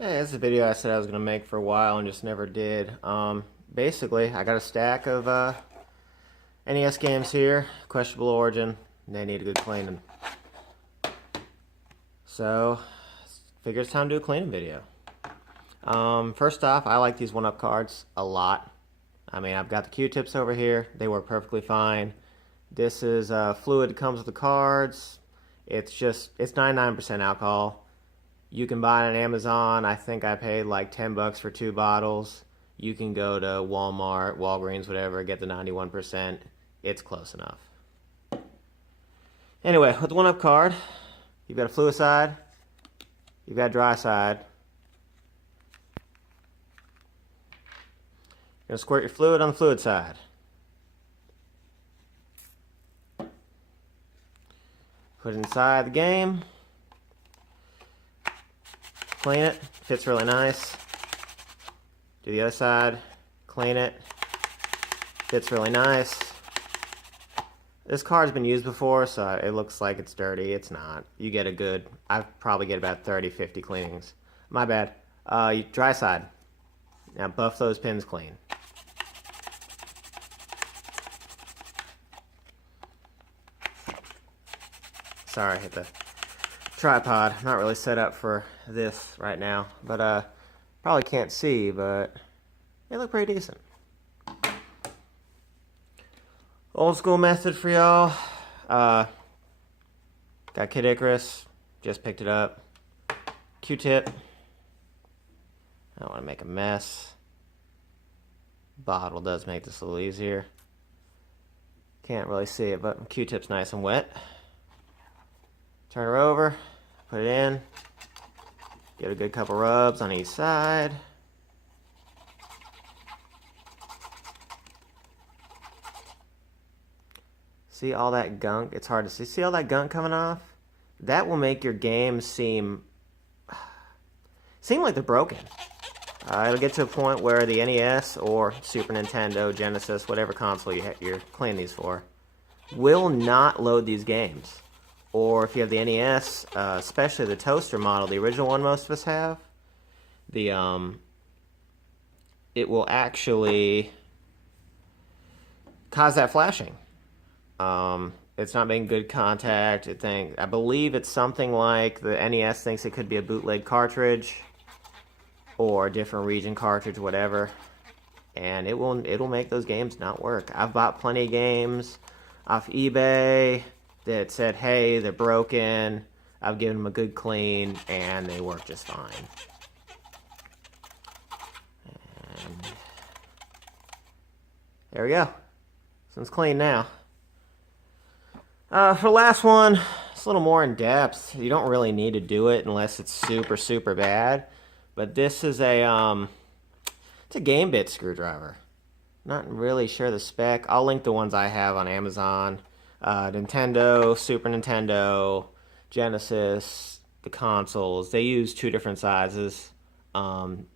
Hey, this is a video I said I was going to make for a while and just never did. Basically, I got a stack of NES games here, questionable origin, and they need a good cleaning. So, figure it's time to do a cleaning video. First off, I like these 1-up cards a lot. I mean, I've got the Q-tips over here. They work perfectly fine. This is fluid that comes with the cards. It's 99% alcohol. You can buy it on Amazon. I think I paid like 10 bucks for 2 bottles. You can go to Walmart, Walgreens, whatever, get the 91%. It's close enough. Anyway, with the 1-up card, you've got a fluid side, you've got a dry side. You're going to squirt your fluid on the fluid side. Put it inside the game. Clean it, fits really nice. Do the other side, clean it, fits really nice. This card's been used before, so it looks like it's dirty. It's not. You get a good, I probably get about 30, 50 cleanings. My bad. Dry side. Now buff those pins clean. Sorry, I hit the tripod. I'm not really set up for this right now, but probably can't see, but they look pretty decent. Old school method for y'all. Got Kid Icarus, just picked it up. Q-tip. I don't want to make a mess. Bottle does make this a little easier. Can't really see it, but Q-tip's nice and wet. Turn her over, put it in, give it a good couple rubs on each side. See all that gunk? It's hard to see. See all that gunk coming off? That will make your games seem like they're broken. It'll get to a point where the NES or Super Nintendo, Genesis, whatever console you're cleaning these for, will not load these games. Or if you have the NES, especially the toaster model, the original one most of us have, it will actually cause that flashing. It's not making good contact. I believe it's something like the NES thinks it could be a bootleg cartridge or a different region cartridge, whatever, and it'll make those games not work. I've bought plenty of games off eBay that said, hey, they're broken, I've given them a good clean, and they work just fine. And there we go. This one's clean now. For the last one, it's a little more in depth. You don't really need to do it unless it's super, super bad. But this is it's a game bit screwdriver. Not really sure the spec. I'll link the ones I have on Amazon. Nintendo, Super Nintendo, Genesis, the consoles, they use 2 different sizes.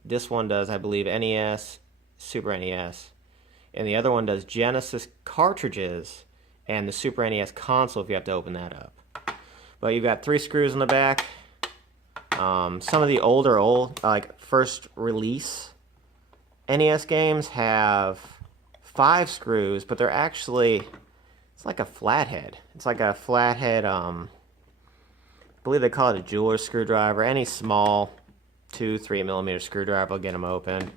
This one does, I believe, NES, Super NES, and the other one does Genesis cartridges and the Super NES console if you have to open that up. But you've got 3 screws in the back. Some of the older, like first release NES games have 5 screws, but they're actually, it's like a flathead. It's like a flathead, I believe they call it a jeweler's screwdriver. Any small 2-3 millimeter screwdriver will get them open.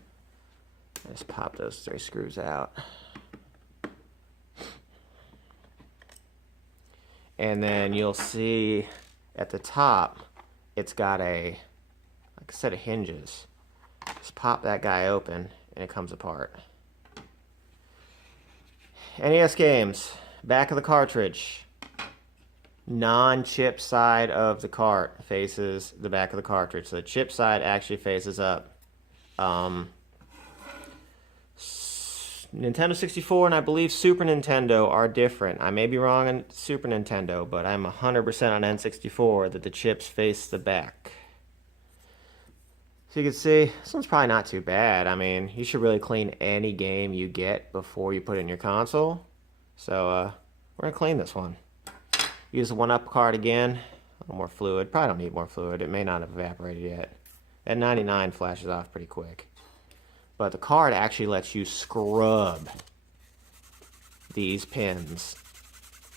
Just pop those 3 screws out. And then you'll see at the top, it's got like a set of hinges. Just pop that guy open and it comes apart. NES games. Back of the cartridge. Non-chip side of the cart faces the back of the cartridge. So the chip side actually faces up. Nintendo 64 and I believe Super Nintendo are different. I may be wrong on Super Nintendo, but I'm 100% on N64 that the chips face the back. So you can see, this one's probably not too bad. I mean, you should really clean any game you get before you put it in your console. So, we're going to clean this one. Use the 1-up card again. A little more fluid. Probably don't need more fluid. It may not have evaporated yet. That 99 flashes off pretty quick. But the card actually lets you scrub these pins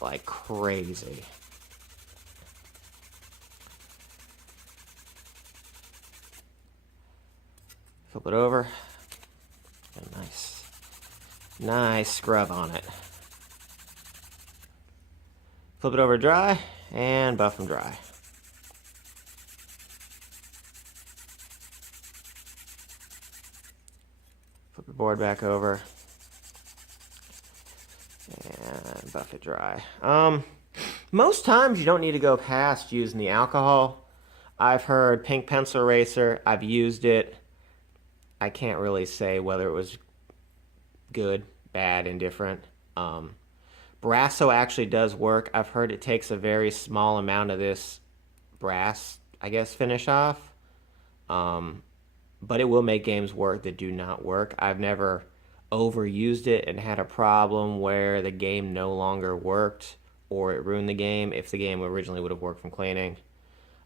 like crazy. Flip it over. A nice scrub on it. Flip it over dry and buff them dry. Flip the board back over and buff it dry. Most times you don't need to go past using the alcohol. I've heard pink pencil eraser. I've used it. I can't really say whether it was good, bad, indifferent. Brasso actually does work. I've heard it takes a very small amount of this brass, I guess, finish off. But it will make games work that do not work. I've never overused it and had a problem where the game no longer worked or it ruined the game if the game originally would have worked from cleaning.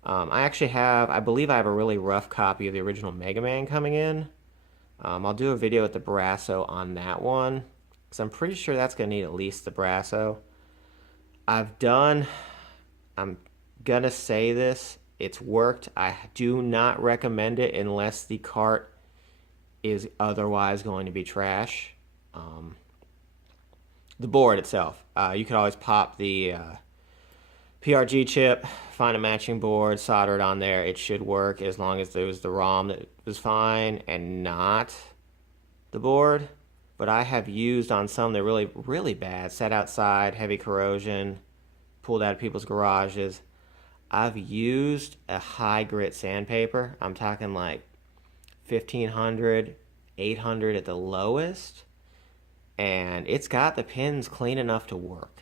I believe I have a really rough copy of the original Mega Man coming in. I'll do a video with the Brasso on that one, because I'm pretty sure that's going to need at least the Brasso. I'm going to say this, it's worked. I do not recommend it unless the cart is otherwise going to be trash. The board itself, you could always pop the PRG chip, find a matching board, solder it on there. It should work as long as there was the ROM that was fine and not the board. But I have used on some that are really, really bad, set outside, heavy corrosion, pulled out of people's garages. I've used a high grit sandpaper. I'm talking like 1500, 800 at the lowest. And it's got the pins clean enough to work.